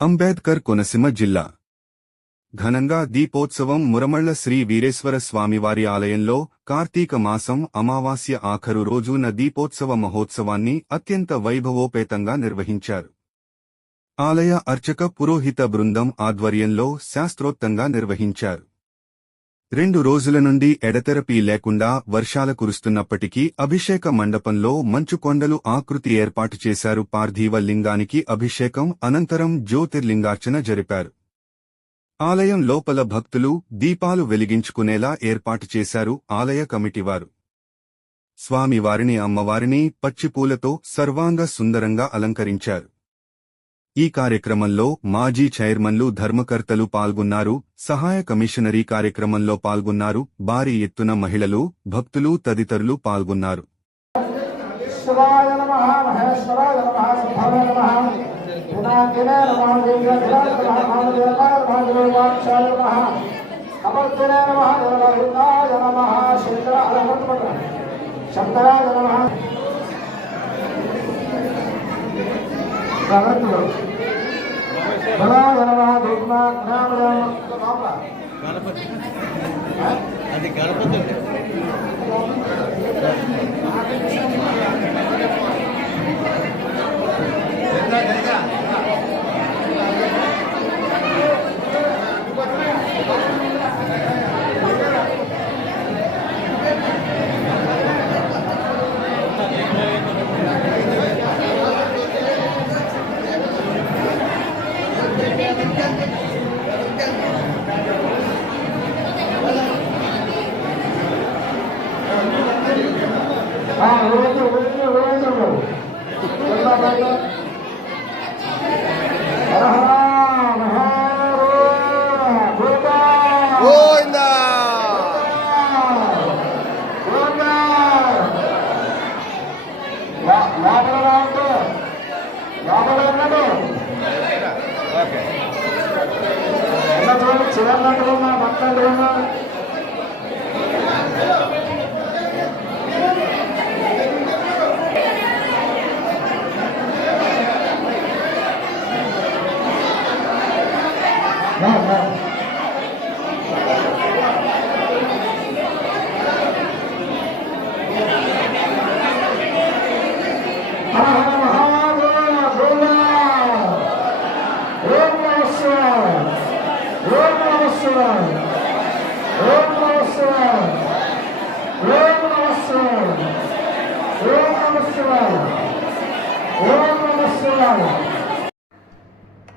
అంబేద్కర్ కోనసీమ జిల్లా ఘనంగా దీపోత్సవం మురమళ్ల శ్రీ వీరేశ్వర స్వామివారి ఆలయంలో కార్తీక మాసం అమావాస్య ఆఖరు రోజున దీపోత్సవ మహోత్సవాన్ని అత్యంత వైభవోపేతంగా నిర్వహించారు. ఆలయ అర్చక పురోహిత బృందం ఆధ్వర్యంలో శాస్త్రోక్తంగా నిర్వహించారు. 2 రోజుల నుండి ఎడతెరపి లేకుండా వర్షాల కురుస్తున్నప్పటికీ అభిషేక మండపంలో మంచుకొండలు ఆకృతి ఏర్పాటు చేశారు. పార్థివ లింగానికి అభిషేకం అనంతరం జ్యోతిర్లింగార్చన జరిపారు. ఆలయం లోపల భక్తులు దీపాలు వెలిగించుకునేలా ఏర్పాటు చేశారు ఆలయ కమిటీవారు. స్వామివారిని అమ్మవారిని పచ్చిపూలతో సర్వాంగ సుందరంగా అలంకరించారు. ఈ కార్యక్రమంలో మాజీ చైర్మన్లు ధర్మకర్తలు పాల్గొన్నారు. సహాయ కమిషనరీ కార్యక్రమంలో పాల్గొన్నారు. భారీ ఎత్తున మహిళలు, భక్తులు తదితరులు పాల్గొన్నారు. అది గణపతి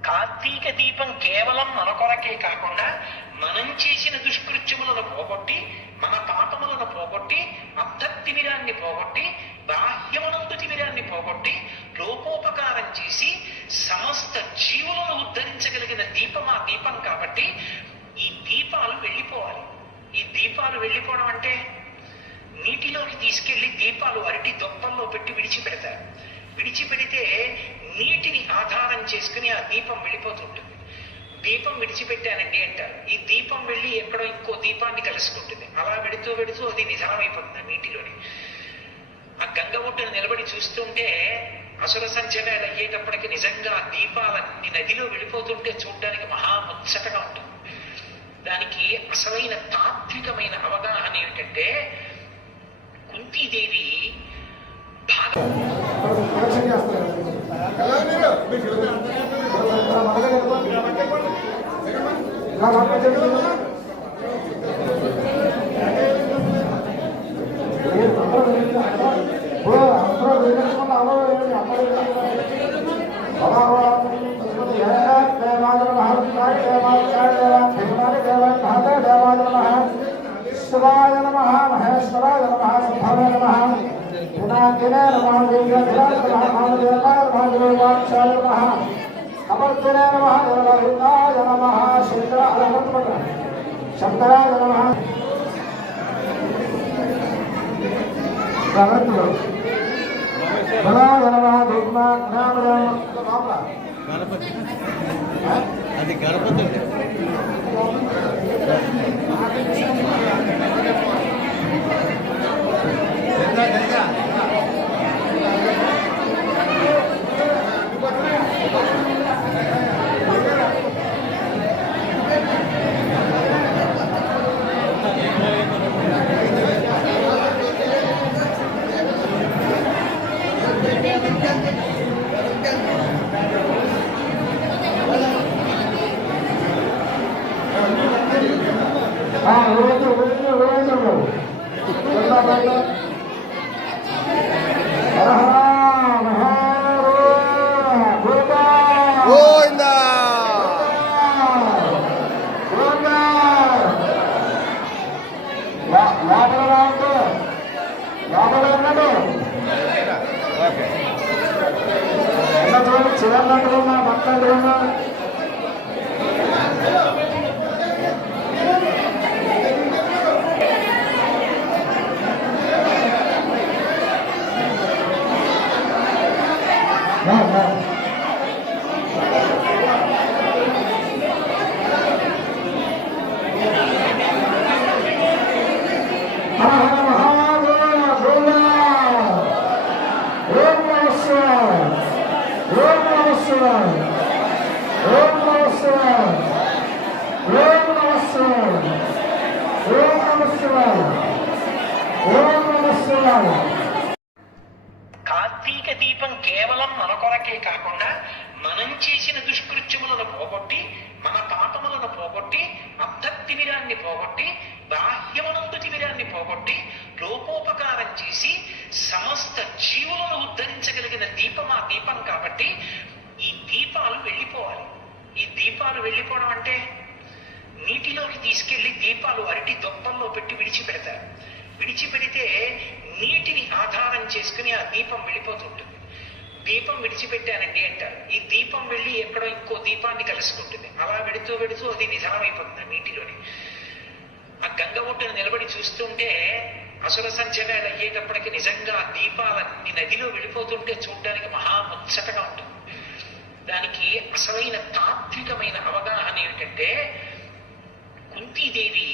కార్తీక దీపం కేవలం మన కొరకే కాకుండా మనం చేసిన దుష్కృత్యములను పోగొట్టి, మన పాపములను పోగొట్టి, అంతర్తిమిరాన్ని పోగొట్టి, బాహ్యమునందు తిమిరాన్ని పోగొట్టి, లోకోపకారం చేసి సమస్త జీవులను ఉద్ధరించగలిగిన దీపం ఆ దీపం. కాబట్టి ఈ దీపాలు వెళ్ళిపోవాలి. ఈ దీపాలు వెళ్ళిపోవడం అంటే నీటిలోకి తీసుకెళ్లి దీపాలు అరటి దొప్పల్లో పెట్టి విడిచిపెడతారు. విడిచిపెడితే నీటిని ఆధారం చేసుకుని ఆ దీపం వెళ్ళిపోతుంటుంది. దీపం విడిచిపెట్టానండి అంటారు. ఈ దీపం వెళ్ళి ఎక్కడో ఇంకో దీపాన్ని కలుసుకుంటుంది. అలా వెడుతూ వెడుతూ అది నిధానమైపోతుంది నీటిలోని. ఆ గంగ ఒడ్డున నిలబడి చూస్తుంటే అసుర సంధ్యవేళ అయ్యేటప్పటికి నిజంగా ఆ దీపాలన్నీ నదిలో వెళ్ళిపోతుంటే చూడడానికి మహాముచ్చటగా ఉంటుంది. దానికి అసలైన తాత్వికమైన అవగాహన ఏమిటంటే, కుంతీదేవి శివాయ నమః మహేశ్వరాయ నమః సంభవాయ నమః పునాకినే నమః దీర్ఘాయ నమః అమర్తినే నమః దేవహితాయ నమః శంకరాయ నమః గణపతి అది గణపతి చివరినట్టున్నా పక్కన కార్తీక దీపం కేవలం మన కొరకే కాకుండా మనం చేసిన దుష్కృత్యములను పోగొట్టి మన పాపములను పోగొట్టి అంతర్తిమిరాన్ని పోగొట్టి బాహ్యమనందు తిమిరాన్ని పోగొట్టి లోకోపకారం చేసి సమస్త జీవులను ఉద్ధరించగలిగిన దీపం ఆ దీపం కాబట్టి ఈ దీపాలు వెళ్ళిపోవాలి. ఈ దీపాలు వెళ్ళిపోవడం అంటే నీటిలోకి తీసుకెళ్లి దీపాలు అరటి దొప్పల్లో పెట్టి విడిచిపెడతారు. విడిచిపెడితే నీటిని ఆధారం చేసుకుని ఆ దీపం వెళ్ళిపోతుంటుంది. దీపం విడిచిపెట్టానండి అంటారు. ఈ దీపం వెళ్ళి ఎక్కడో ఇంకో దీపాన్ని కలుసుకుంటుంది. అలా వెడుతూ వెడుతూ అది నిజమైపోతుంది నీటిలోని. ఆ గంగ ఒడ్డున నిలబడి చూస్తుంటే అసుర సంధ్యవేళ అయ్యేటప్పటికి నిజంగా ఆ దీపాలన్నీ నదిలో వెళ్ళిపోతుంటే చూడడానికి మహాముచ్చటగా ఉంటుంది. దానికి అసలైన తాత్వికమైన అవగాహన ఏమిటంటే కుంతీదేవి